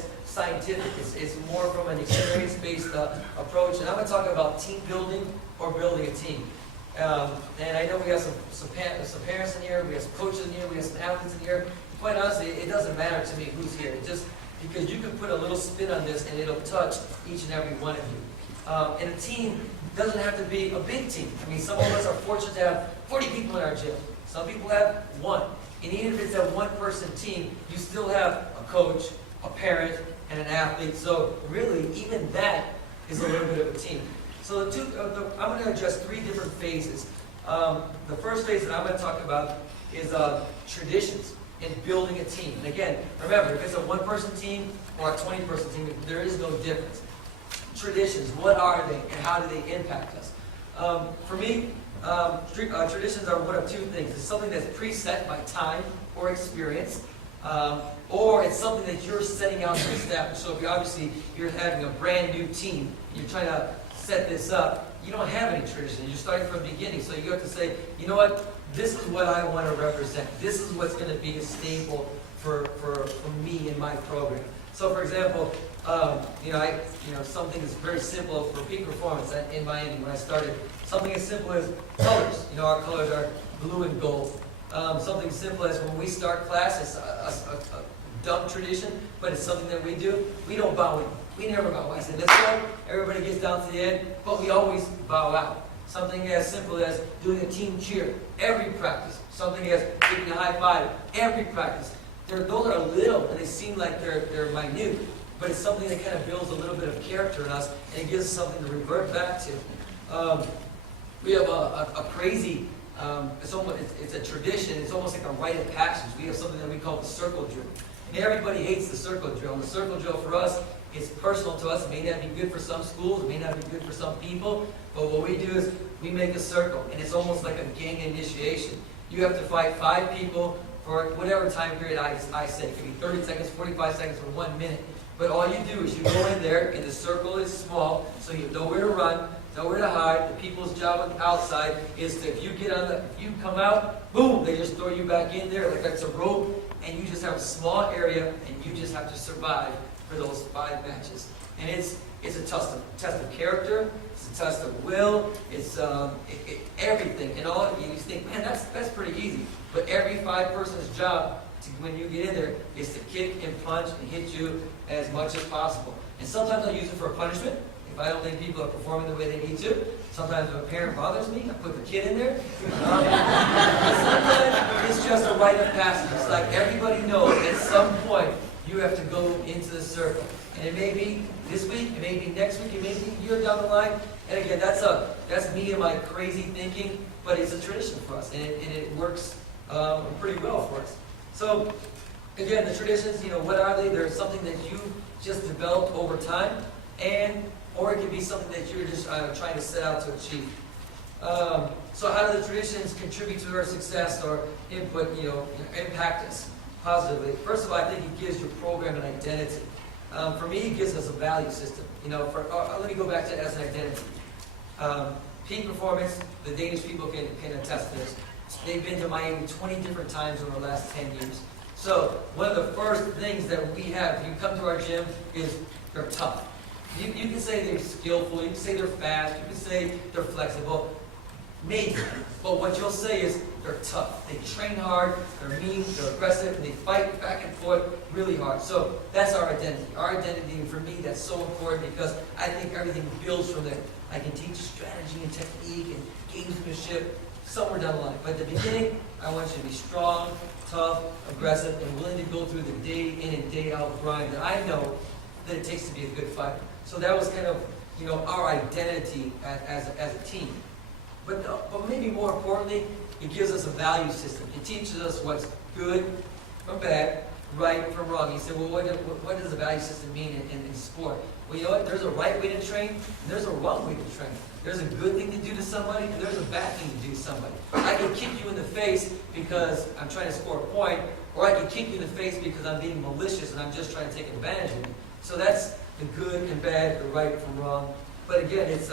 as scientific. It's more from an experience-based approach. And I'm going to talk about team building or building a team. And I know we have some parents in here, we have some coaches in here, we have some athletes in here. Quite honestly, it doesn't matter to me who's here. It just because you can put a little spin on this and it'll touch each and every one of you. And a team doesn't have to be a big team. I mean, some of us are fortunate to have 40 people in our gym. Some people have one. And even if it's a one-person team, you still have a coach, a parent, and an athlete. So really, even that is a little bit of a team. So I'm going to address three different phases. The first phase that I'm going to talk about is traditions in building a team. And again, remember, if it's a one-person team or a 20-person team, there is no difference. Traditions, what are they and how do they impact us? For me, traditions are one of two things. It's something that's preset by time or experience, or it's something that you're setting out to establish. So if you're having a brand new team, you're trying to set this up, you don't have any tradition. You're starting from the beginning. So you have to say, you know what, this is what I want to represent. This is what's going to be a staple for me in my program. So for example, something that's very simple for peak performance in Miami when I started, something as simple as colors. Our colors are blue and gold. Something simple as when we start class, it's a dumb tradition, but it's something that we do. We don't bow in. We never bow. I say, let's go. Everybody gets down to the end, but we always bow out. Something as simple as doing a team cheer every practice. Something as giving a high five every practice. Those are little, and they seem like they're minute, but it's something that kind of builds a little bit of character in us, and it gives us something to revert back to. We have a crazy, it's a tradition, it's almost like a rite of passage. We have something that we call the circle drill. And everybody hates the circle drill. And the circle drill for us is personal to us. It may not be good for some schools, it may not be good for some people, but what we do is we make a circle, and it's almost like a gang initiation. You have to fight 5 people for whatever time period I say. It could be 30 seconds, 45 seconds, or 1 minute. But all you do is you go in there, and the circle is small, so you have nowhere to run, nowhere to hide. The people's job on the outside is to, if you come out, boom, they just throw you back in there like that's a rope, and you just have a small area, and you just have to survive for those 5 matches. And it's a test of character, it's a test of will, it's everything. And all you think, man, that's pretty easy. But every 5-person's job when you get in there is to kick and punch and hit you as much as possible. And sometimes I use it for a punishment if I don't think people are performing the way they need to. Sometimes if a parent bothers me, I put the kid in there. Sometimes it's just a rite of passage. It's like everybody knows at some point you have to go into the circle. And it may be this week, it may be next week, it may be a year down the line. And again, that's me and my crazy thinking, but it's a tradition for us, and it works pretty well for us. So again, the traditions, what are they? They're something that you just developed over time, or it can be something that you're just trying to set out to achieve. So how do the traditions contribute to our success or impact us positively? First of all, I think it gives your program an identity. For me, it gives us a value system. Let me go back to it as an identity. Peak performance, the Danish people can attest to this. They've been to Miami 20 different times over the last 10 years. So one of the first things that we have, if you come to our gym, is they're tough. You can say they're skillful, you can say they're fast, you can say they're flexible. Maybe. But what you'll say is they're tough. They train hard, they're mean, they're aggressive, and they fight back and forth really hard. So that's our identity. Our identity, and for me, that's so important because I think everything builds from there. I can teach strategy and technique and gamesmanship somewhere down the line. But at the beginning, I want you to be strong, tough, aggressive, and willing to go through the day in and day out grind that I know that it takes to be a good fighter. So that was kind of, our identity as a team. But maybe more importantly, it gives us a value system. It teaches us what's good from bad, right from wrong. You say, well, what does a value system mean in sport? Well, you know what? There's a right way to train, and there's a wrong way to train. There's a good thing to do to somebody, and there's a bad thing to do to somebody. I can kick you in the face because I'm trying to score a point, or I can kick you in the face because I'm being malicious and I'm just trying to take advantage of you. So that's the good and bad, the right from wrong. But again, if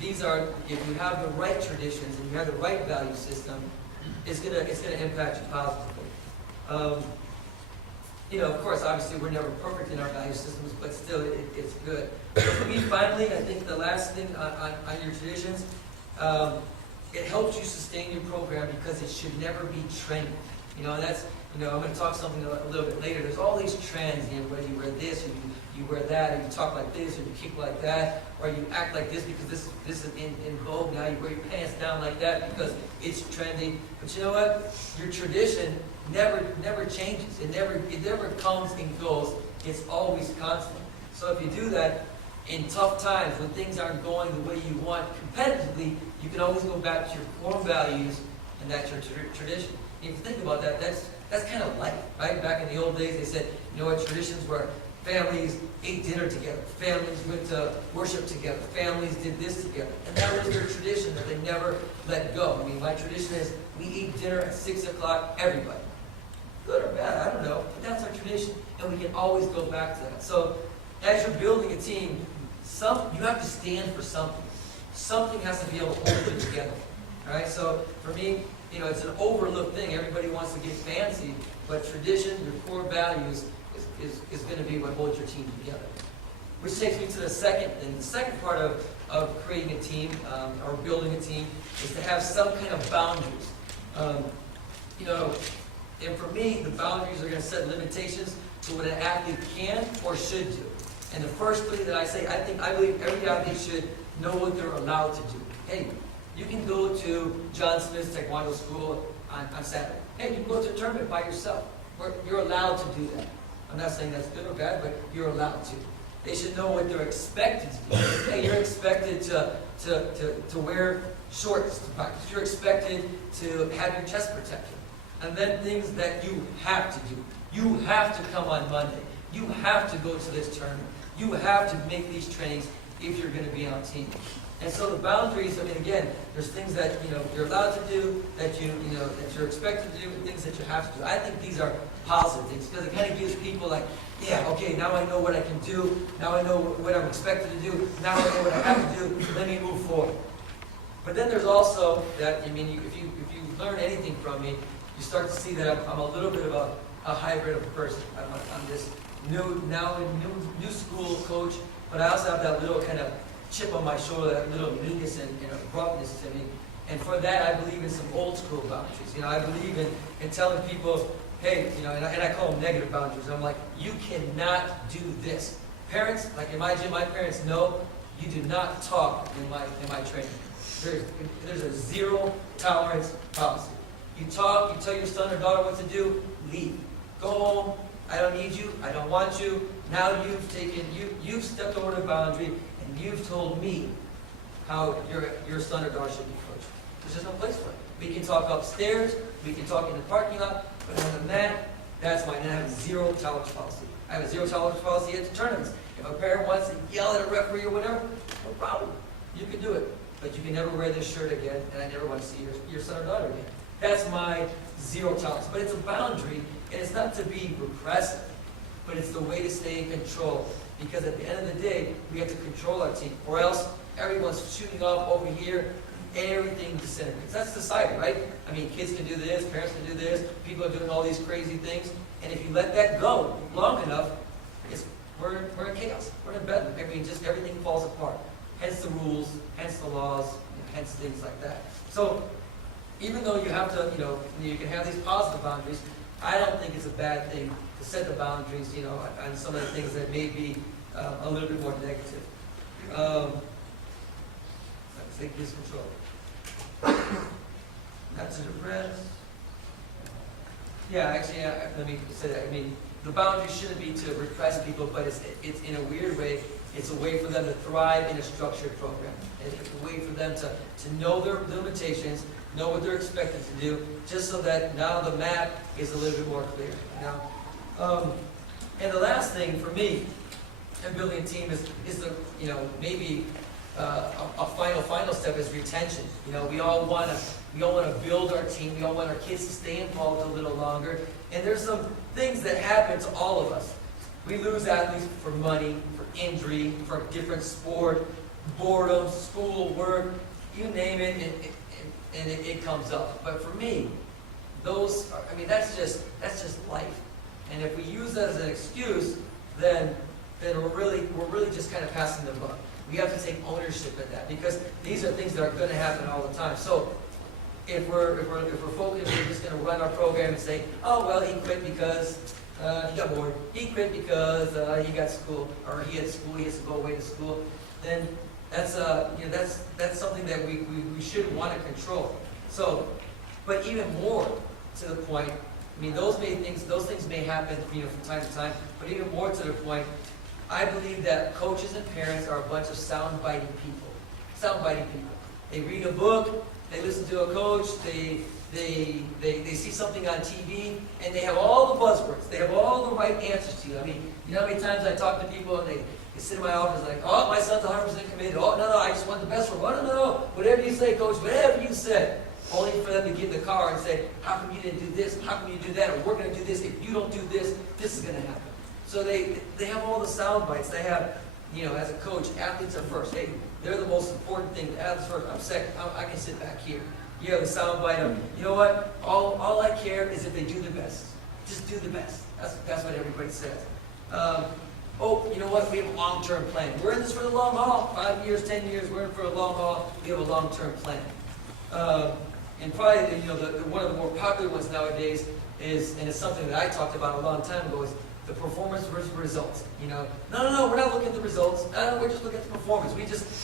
you have the right traditions and you have the right value system, it's gonna impact you positively. of course, obviously, we're never perfect in our value systems, but still, it's good. So for me, finally, I think the last thing on your traditions, it helps you sustain your program because it should never be trendy. And that's, I'm going to talk something a little bit later. There's all these trends, whether you wear this, or you wear that, or you talk like this, or you kick like that, or you act like this because this is in vogue now. You wear your pants down like that because it's trendy. But you know what? Your tradition never changes. It never comes and goes. It's always constant. So if you do that in tough times, when things aren't going the way you want competitively, you can always go back to your core values, and that's your tradition. If you think about that, that's kind of life, right? Back in the old days, they said, traditions were families ate dinner together, families went to worship together, families did this together, and that was their tradition that they never let go. My tradition is we eat dinner at 6 o'clock, everybody. Good or bad, I don't know, but that's our tradition, and we can always go back to that. So as you're building a team, you have to stand for something. Something has to be able to hold you together. All right. So for me, it's an overlooked thing. Everybody wants to get fancy, but tradition, your core values, is going to be what holds your team together. Which takes me to the second thing. The second part of creating a team or building a team is to have some kind of boundaries. And for me, the boundaries are going to set limitations to what an athlete can or should do. And the first thing that I believe every athlete should know what they're allowed to do. Hey, you can go to John Smith's Taekwondo school on Saturday. Hey, you can go to a tournament by yourself. You're allowed to do that. I'm not saying that's good or bad, but you're allowed to. They should know what they're expected to do. Hey, you're expected to wear shorts to practice. You're expected to have your chest protected. And then things that you have to do. You have to come on Monday. You have to go to this tournament. You have to make these trainings if you're going to be on a team. And so the boundaries, again, there's things that you're allowed to do, that that you're expected to do, and things that you have to do. I think these are positive things because it kind of gives people like, yeah, okay, now I know what I can do. Now I know what I'm expected to do. Now I know what I have to do. Let me move forward. But then there's also that, if you learn anything from me, you start to see that I'm a little bit of a hybrid of a person. I'm this new school coach, but I also have that little kind of chip on my shoulder, that little meanness and abruptness to me. And for that, I believe in some old school boundaries. I believe in telling people, hey, and I call them negative boundaries. I'm like, you cannot do this. Parents, like in my gym, my parents know you do not talk in my training. There's a zero tolerance policy. You talk, you tell your son or daughter what to do, leave. Go home. I don't need you. I don't want you. Now you've stepped over the boundary, and you've told me how your son or daughter should be coached. There's just no place for it. We can talk upstairs. We can talk in the parking lot. But other than that, that's mine. And I have a zero tolerance policy. I have a zero tolerance policy at the tournaments. If a parent wants to yell at a referee or whatever, no problem. You can do it. But you can never wear this shirt again, and I never want to see your son or daughter again. That's my zero tolerance. But it's a boundary, and it's not to be repressive, but it's the way to stay in control. Because at the end of the day, we have to control our team, or else everyone's shooting off over here, everything disintegrates. That's society, right? Kids can do this, parents can do this, people are doing all these crazy things, and if you let that go long enough, we're in chaos. We're in bedlam. Just everything falls apart. Hence the rules, hence the laws, hence things like that. So even though you have to, you can have these positive boundaries, I don't think it's a bad thing to set the boundaries, on some of the things that may be a little bit more negative. Let's take this control. Not to depress. Yeah, actually, let me say that. The boundary shouldn't be to repress people, but it's in a weird way. It's a way for them to thrive in a structured program. It's a way for them to know their limitations, know what they're expected to do, just so that now the map is a little bit more clear. And the last thing for me in building a team is the maybe a final step is retention. We all want to build our team. We all want our kids to stay involved a little longer. And there's some things that happen to all of us. We lose athletes for money, for injury, for a different sport, boredom, school, work, you name it, and it comes up. But for me, that's just life. And if we use that as an excuse, then we're really just kind of passing the buck. We have to take ownership of that, because these are things that are going to happen all the time. So if we're focused, we're just going to run our program and say, oh well, he quit because he got bored. He quit because he got school, or he had school. He has to go away to school. Then that's something that we should want to control. So, but even more to the point, I mean, those things may happen, from time to time. But even more to the point, I believe that coaches and parents are a bunch of sound-biting people. Sound-biting people. They read a book, they listen to a coach, they see something on TV, and they have all the buzzwords. They have all the right answers to you. I mean, you know how many times I talk to people and they sit in my office like, oh, my son's 100% committed. Oh, no, I just want the best for him. Oh, no, whatever you say, coach, whatever you said. Only for them to get in the car and say, how come you didn't do this? How come you do that? Or we're going to do this. If you don't do this, this is going to happen. So they have all the sound bites. They have, as a coach, athletes are first. Hey, they're the most important thing. The athletes first. I'm second. I can sit back here. You have the sound bite of, you know what? All I care is if they do the best. Just do the best. That's what everybody says. Oh, you know what? We have a long-term plan. We're in this for the long haul. 5 years, 10 years. We're in for a long haul. We have a long-term plan. And probably, one of the more popular ones nowadays is, and it's something that I talked about a long time ago, is the performance versus results. No, we're not looking at the results. No, we're just looking at the performance.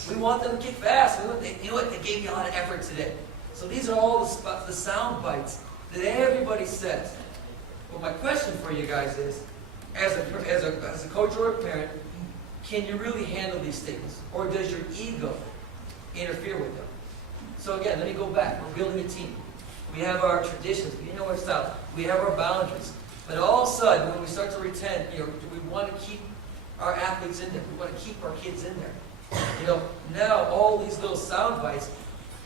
We want them to get fast. You know what? They gave me a lot of effort today. So these are all the sound bites that everybody says. Well, my question for you guys is, as a coach or a parent, can you really handle these statements? Or does your ego interfere with them? So again, let me go back. We're building a team. We have our traditions. We know our style. We have our boundaries. But all of a sudden, when we start to pretend, we want to keep our athletes in there. We want to keep our kids in there. Now all these little sound bites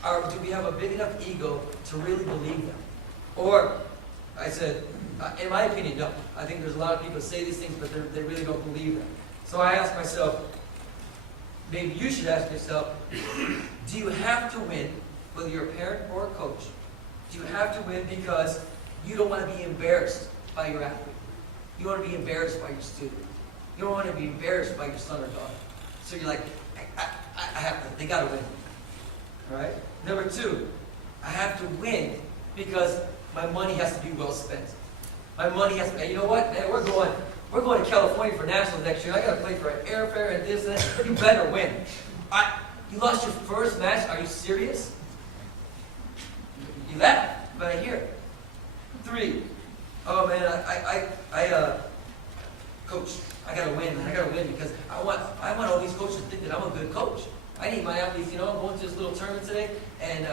do we have a big enough ego to really believe them? Or, I said, in my opinion, no. I think there's a lot of people who say these things, but they really don't believe them. So I asked myself, maybe you should ask yourself, do you have to win, whether you're a parent or a coach? Do you have to win because you don't want to be embarrassed by your athlete? You want to be embarrassed by your student. You don't want to be embarrassed by your son or daughter. So you're like, I have to, they got to win. All right? Number two, I have to win because my money has to be well spent. My money has to, you know what, man, we're going to California for nationals next year. I got to play for an airfare and this and that. You better win. You lost your first match. Are you serious? You laugh, but I hear it. 3, oh man, coach, I gotta win, man. I gotta win because I want all these coaches to think that I'm a good coach. I need my athletes, I'm going to this little tournament today, and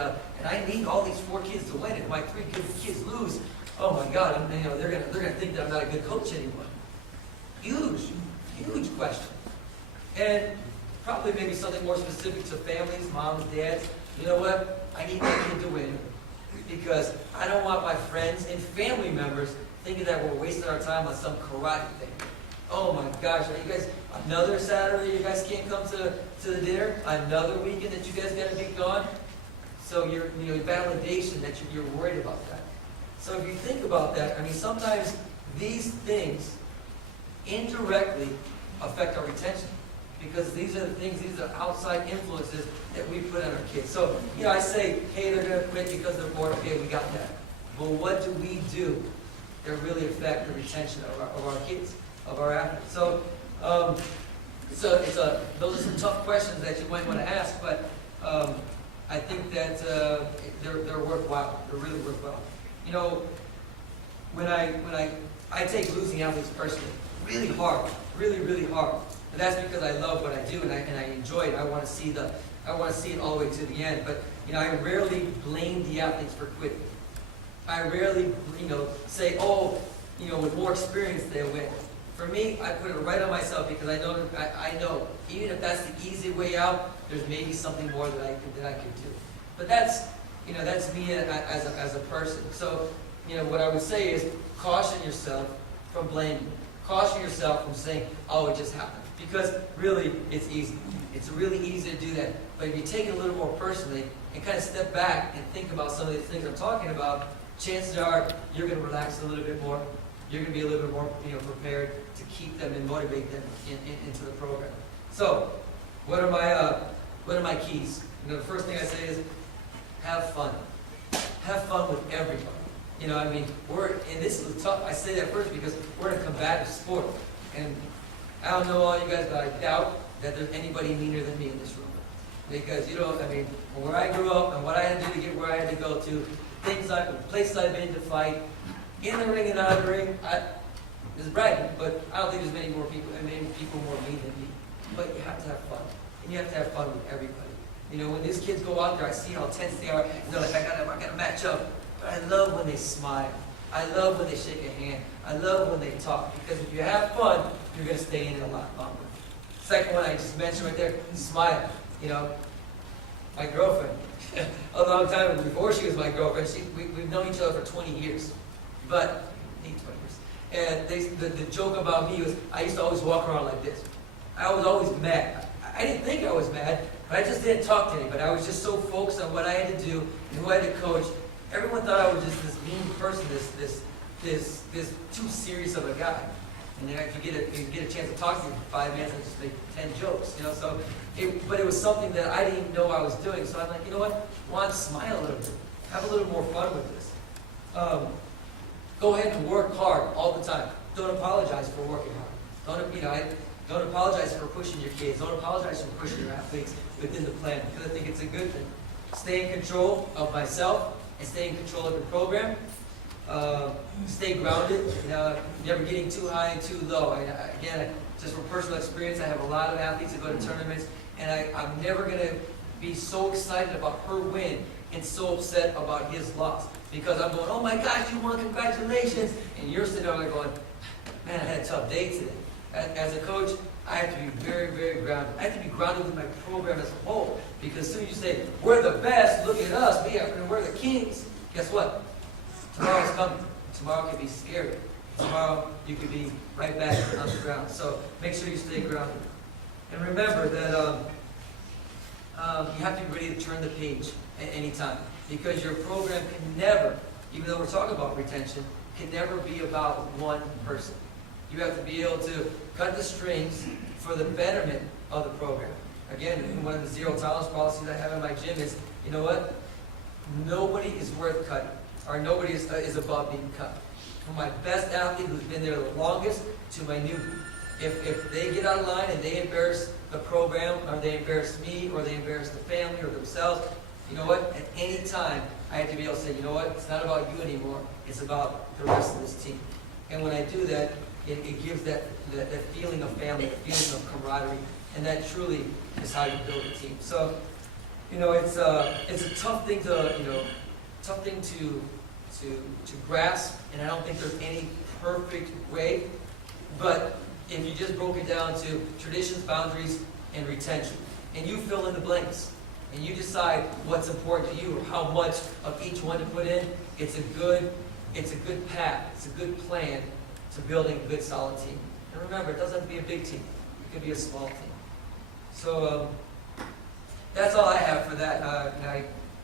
I need all these 4 kids to win. If my 3 good kids lose, oh my God, they're gonna think that I'm not a good coach anymore. Huge question. And probably maybe something more specific to families, moms, dads. You know what? I need my kid to win because I don't want my friends and family members thinking that we're wasting our time on some karate thing. Oh my gosh, are you guys, another Saturday you guys can't come to the dinner? Another weekend that you guys got to be gone? So you're validation that you're worried about that. So if you think about that, sometimes these things indirectly affect our retention. Because these are the things, these are outside influences that we put on our kids. So, I say, hey, they're going to quit because they're bored. Okay, we got that. But what do we do that really affect the retention of our kids, of our athletes? So, those are some tough questions that you might want to ask, but I think that they're worthwhile. They're really worthwhile. When I take losing athletes personally, really hard, really hard. And that's because I love what I do and I enjoy it. I want to see it all the way to the end. But I rarely blame the athletes for quitting. I rarely say, with more experience they'll win. For me, I put it right on myself because I know even if that's the easy way out, there's maybe something more that I could do. But that's me as a person. So what I would say is caution yourself from blaming. Caution yourself from saying, oh, it just happened. Because really, it's easy. It's really easy to do that. But if you take it a little more personally and kind of step back and think about some of the things I'm talking about, chances are you're going to relax a little bit more. you're going to be a little bit more, prepared to keep them and motivate them into the program. So, what are my keys? The first thing I say is, have fun. Have fun with everybody. And this is tough. I say that first because we're in a combative sport. And I don't know all you guys, but I doubt that there's anybody meaner than me in this room. Because, where I grew up and what I had to do to get where I had to go to, places I've been to fight, in the ring and out of the ring, this is bragging, but I don't think there's many people more mean than me. But you have to have fun. And you have to have fun with everybody. When these kids go out there, I see how tense they are. They're like, I gotta match up. But I love when they smile. I love when they shake a hand. I love when they talk. Because if you have fun, you're going to stay in it a lot longer. Second one I just mentioned right there, smile. My girlfriend, a long time before she was my girlfriend, we've known each other for 20 years. But, 20 years. And the joke about me was, I used to always walk around like this. I was always mad. I didn't think I was mad, but I just didn't talk to anybody. I was just so focused on what I had to do and who I had to coach. Everyone thought I was just this mean person, this too serious of a guy. And then if you get a chance to talk to me for 5 minutes, I just make 10 jokes, So, but it was something that I didn't even know I was doing. So I'm like, you know what? Juan, smile a little bit. Have a little more fun with this. Go ahead and work hard all the time. Don't apologize for working hard. Don't apologize for pushing your kids. Don't apologize for pushing your athletes within the plan, because I think it's a good thing. Stay in control of myself and stay in control of your program. Stay grounded, never getting too high and too low. Again, just from personal experience, I have a lot of athletes that go to tournaments, and I'm never going to be so excited about her win and so upset about his loss. Because I'm going, oh my gosh, you won, congratulations. And you're sitting there going, man, I had a tough day today. As a coach, I have to be very, very grounded. I have to be grounded with my program as a whole. Because as soon as you say, we're the best, look at us, we're the kings, guess what? Tomorrow's coming. Tomorrow can be scary. Tomorrow you could be right back on the ground. So make sure you stay grounded. And remember that you have to be ready to turn the page at any time. Because your program can never, even though we're talking about retention, can never be about one person. You have to be able to cut the strings for the betterment of the program. Again, one of the zero tolerance policies I have in my gym is, you know what? Nobody is worth cutting. Or nobody is above being cut. From my best athlete who's been there the longest to my newbie. If they get out of line and they embarrass the program, or they embarrass me, or they embarrass the family or themselves, you know what? At any time, I have to be able to say, you know what? It's not about you anymore. It's about the rest of this team. And when I do that, it gives that feeling of family, that feeling of camaraderie, and that truly is how you build a team. So, it's a tough thing to grasp, and I don't think there's any perfect way. But if you just broke it down to traditions, boundaries, and retention, and you fill in the blanks, and you decide what's important to you, or how much of each one to put in, it's a good path, it's a good plan to building a good, solid team. And remember, it doesn't have to be a big team. It could be a small team. So that's all I have for that.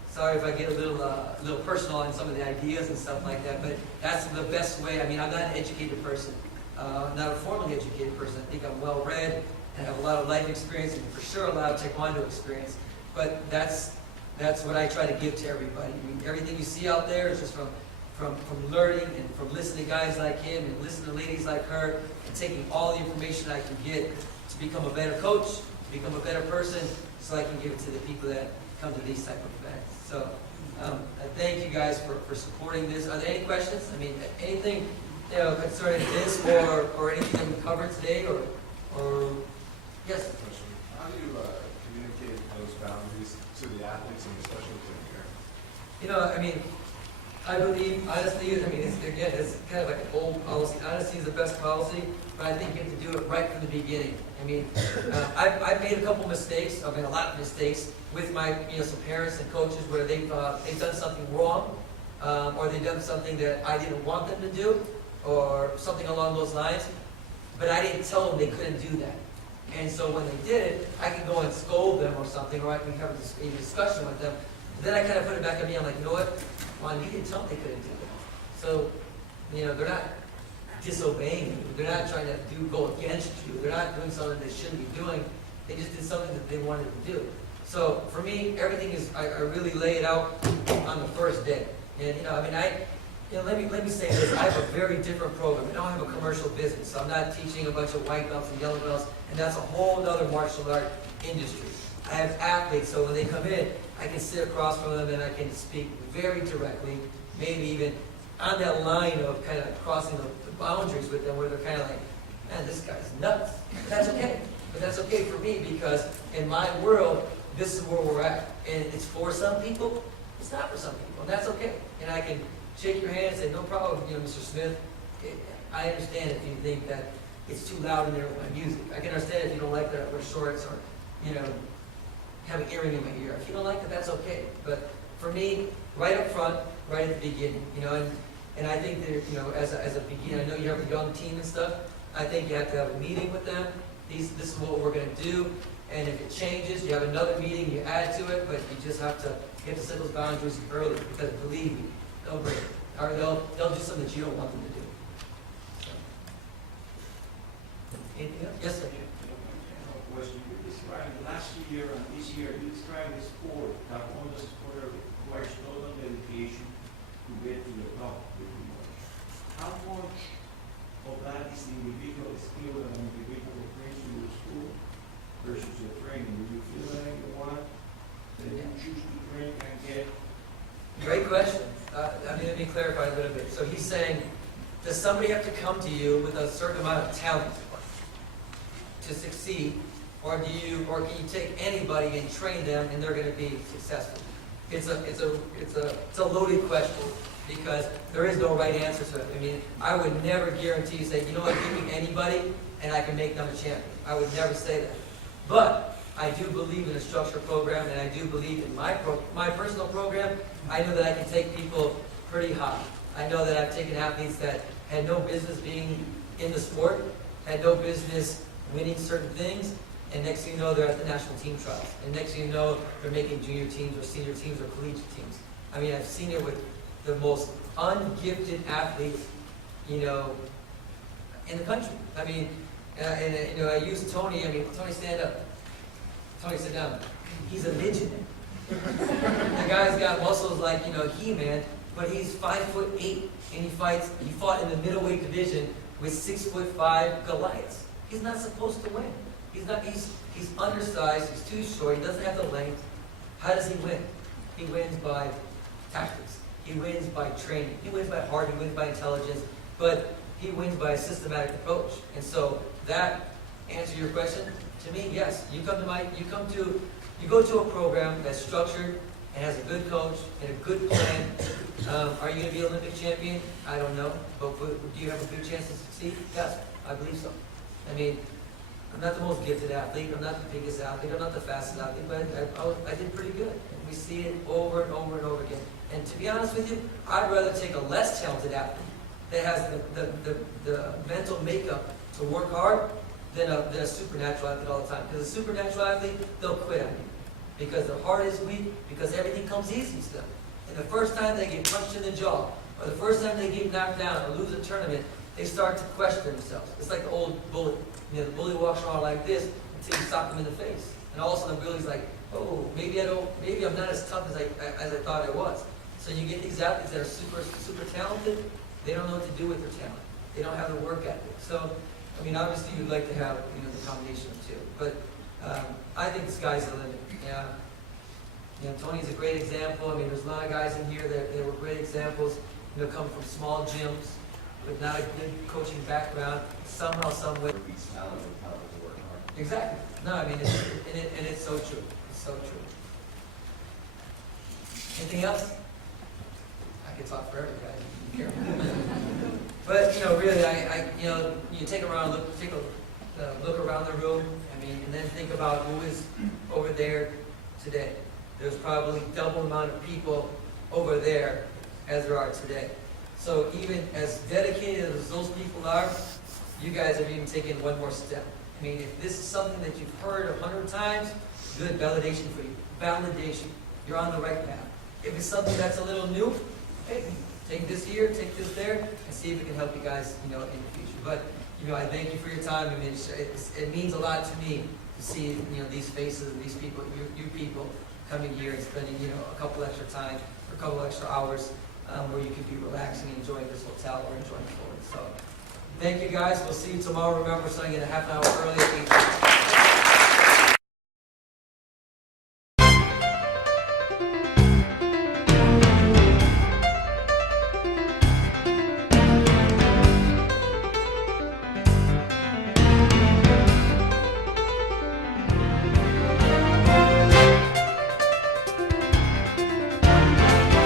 Sorry if I get a little personal on some of the ideas and stuff like that, but that's the best way. I'm not an educated person, not a formally educated person. I think I'm well-read and have a lot of life experience and for sure a lot of Taekwondo experience. But that's what I try to give to everybody. Everything you see out there is just from learning and from listening to guys like him and listening to ladies like her and taking all the information I can get to become a better coach, to become a better person, so I can give it to the people that come to these type of events. So I thank you guys for supporting this. Are there any questions? Anything concerning this or anything that we covered today or yes? How do you communicate those boundaries to the athletes and especially to the parents? I believe honesty is, it's kind of like an old policy. Honesty is the best policy, but I think you have to do it right from the beginning. I've made a couple mistakes. I've made a lot of mistakes with my, some parents and coaches where they've done something wrong, or they've done something that I didn't want them to do, or something along those lines. But I didn't tell them they couldn't do that. And so when they did it, I can go and scold them or something, or I can have a discussion with them. But then I kind of put it back on me. I'm like, you know what? Well, you didn't tell them they couldn't do that. So, they're not disobeying you. They're not trying to go against you. They're not doing something they shouldn't be doing. They just did something that they wanted to do. So for me, everything is, I really lay it out on the first day. And let me say this, I have a very different program. I don't have a commercial business, so I'm not teaching a bunch of white belts and yellow belts, and that's a whole other martial art industry. I have athletes, so when they come in, I can sit across from them and I can speak very directly, maybe even on that line of kind of crossing the boundaries with them where they're kind of like, man, this guy's nuts. But that's okay. But that's okay for me because in my world, this is where we're at. And it's for some people, it's not for some people, and that's okay. And I can shake your hand and say, no problem, Mr. Smith. I understand if you think that it's too loud in there with my music. I can understand if you don't like that I wear shorts or, have an earring in my ear. If you don't like it, that's okay. But for me, right up front, right at the beginning, and I think that, as a beginner, I know you have a young team and stuff. I think you have to have a meeting with them. This is what we're going to do. And if it changes, you have another meeting, you add to it, but you just have to set those boundaries early because believe me, they'll break it. Or they'll do something that you don't want them to do. So. Anything else? Yes, sir. Question. You described last year and this year, you described the sport, Taekwondo sport requires total dedication to get to the top. How much of that is the individual skill and individual brings to your school versus your training? Do you feel that anyone that you choose to train can get? Great question. Let me clarify a little bit. So he's saying, does somebody have to come to you with a certain amount of talent to succeed, or can you take anybody and train them and they're going to be successful? It's a loaded question because there is no right answer to it. I would never guarantee say, give me anybody and I can make them a champion. I would never say that. But I do believe in a structured program, and I do believe in my personal program. I know that I can take people pretty high. I know that I've taken athletes that had no business being in the sport, had no business winning certain things, and next thing you know, they're at the national team trials. And next thing you know, they're making junior teams or senior teams or collegiate teams. I've seen it with the most ungifted athletes, in the country. I use Tony. Tony, stand up. Tony, sit down. He's a midget. The guy's got muscles like, He-Man, but he's 5'8", and he fought in the middleweight division with 6'5" Goliaths. He's not supposed to win. He's undersized, he's too short, he doesn't have the length. How does he win? He wins by tactics. He wins by training. He wins by heart, he wins by intelligence, but he wins by a systematic approach. And so that answer your question, to me, yes. You go to a program that's structured and has a good coach and a good plan. Are you going to be an Olympic champion? I don't know. But do you have a good chance to succeed? Yes, I believe so. I'm not the most gifted athlete. I'm not the biggest athlete. I'm not the fastest athlete, but I did pretty good. And we see it over and over and over again. And to be honest with you, I'd rather take a less talented athlete that has the mental makeup to work hard than a supernatural athlete all the time. Because a supernatural athlete, they'll quit on you. Because their heart is weak, because everything comes easy to them. And the first time they get punched in the jaw, or the first time they get knocked down or lose a tournament, they start to question themselves. It's like the old bully. The bully walks around like this until you sock him in the face. And all of a sudden the bully's like, oh, maybe I'm not as tough as I thought I was. So you get these athletes that are super talented, they don't know what to do with their talent. They don't have the work ethic. So, obviously you'd like to have, the combination of two. But I think the sky's the limit. Yeah. Tony's a great example. There's a lot of guys in here that were great examples, come from small gyms with not a good coaching background, somehow, some way. Exactly. No, it's so true. It's so true. Anything else? I could talk forever, guys. Be careful. But really, you take a look around the room. And then think about who is over there today. There's probably double amount of people over there as there are today. So even as dedicated as those people are, you guys have even taken one more step. If this is something that you've heard 100 times, good validation for you. Validation. You're on the right path. If it's something that's a little new, hey, take this here, take this there, and see if we can help you guys, you know, in the future. But, you know, I thank you for your time. I mean, it means a lot to me to see, you know, these faces and these people, you people coming here and spending, you know, a couple extra time, or a couple extra hours, where you could be relaxing and enjoying this hotel or enjoying Florida. So, thank you guys. We'll see you tomorrow. Remember, starting at a half an hour early at 8:30.